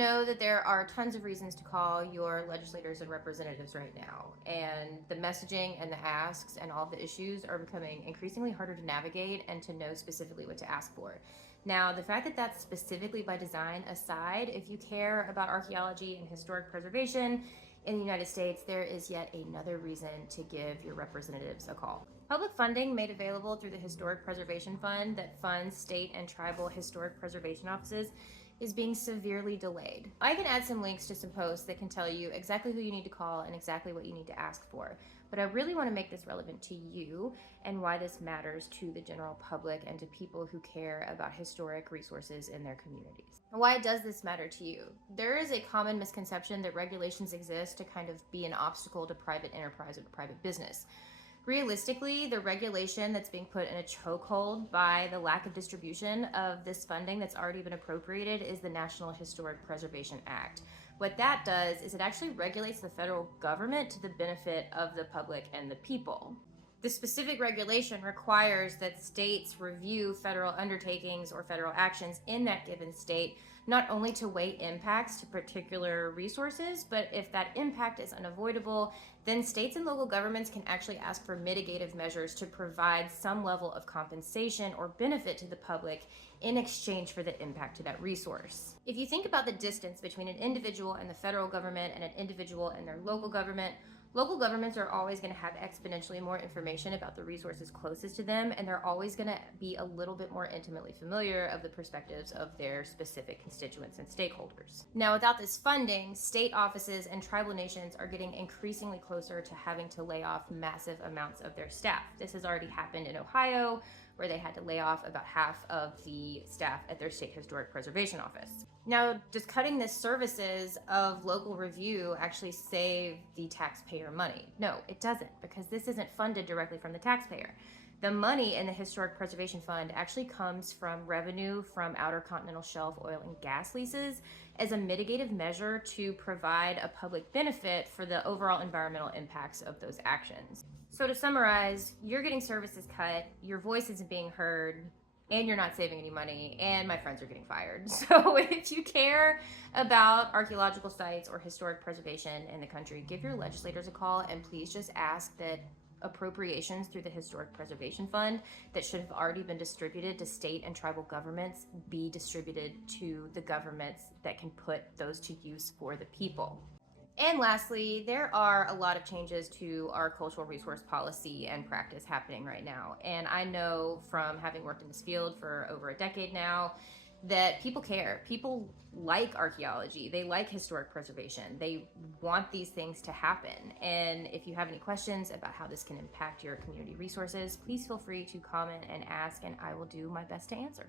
know that there are tons of reasons to call your legislators and representatives right now, and the messaging and the asks and all the issues are becoming increasingly harder to navigate and to know specifically what to ask for. Now, the fact that that's specifically by design aside, if you care about archaeology and historic preservation in the United States, there is yet another reason to give your representatives a call. Public funding made available through the Historic Preservation Fund that funds state and tribal historic preservation offices is being severely delayed. I can add some links to some posts that can tell you exactly who you need to call and exactly what you need to ask for. But I really want to make this relevant to you and why this matters to the general public and to people who care about historic resources in their communities. And why does this matter to you? There is a common misconception that regulations exist to kind of be an obstacle to private enterprise or private business. Realistically, the regulation that's being put in a chokehold by the lack of distribution of this funding that's already been appropriated is the National Historic Preservation Act. What that does is it actually regulates the federal government to the benefit of the public and the people. The specific regulation requires that states review federal undertakings or federal actions in that given state, not only to weigh impacts to particular resources, but if that impact is unavoidable, then states and local governments can actually ask for mitigative measures to provide some level of compensation or benefit to the public in exchange for the impact to that resource. If you think about the distance between an individual and the federal government and an individual and their local government, local governments are always going to have exponentially more information about the resources closest to them, and they're always going to be a little bit more intimately familiar of the perspectives of their specific constituents and stakeholders. Now, without this funding, state offices and tribal nations are getting increasingly closer to having to lay off massive amounts of their staff. This has already happened in Ohio, where they had to lay off about half of the staff at their state historic preservation office. Now, does cutting the services of local review actually save the taxpayer money? No, it doesn't, because this isn't funded directly from the taxpayer. The money in the Historic Preservation Fund actually comes from revenue from Outer Continental Shelf oil and gas leases as a mitigative measure to provide a public benefit for the overall environmental impacts of those actions. So to summarize, you're getting services cut, your voice isn't being heard, and you're not saving any money, and my friends are getting fired. So if you care about archaeological sites or historic preservation in the country, give your legislators a call and please just ask that appropriations through the Historic Preservation Fund that should have already been distributed to state and tribal governments be distributed to the governments that can put those to use for the people. And lastly, there are a lot of changes to our cultural resource policy and practice happening right now. And I know from having worked in this field for over a decade now that people care. People like archaeology. They like historic preservation. They want these things to happen. And if you have any questions about how this can impact your community resources, please feel free to comment and ask, and I will do my best to answer.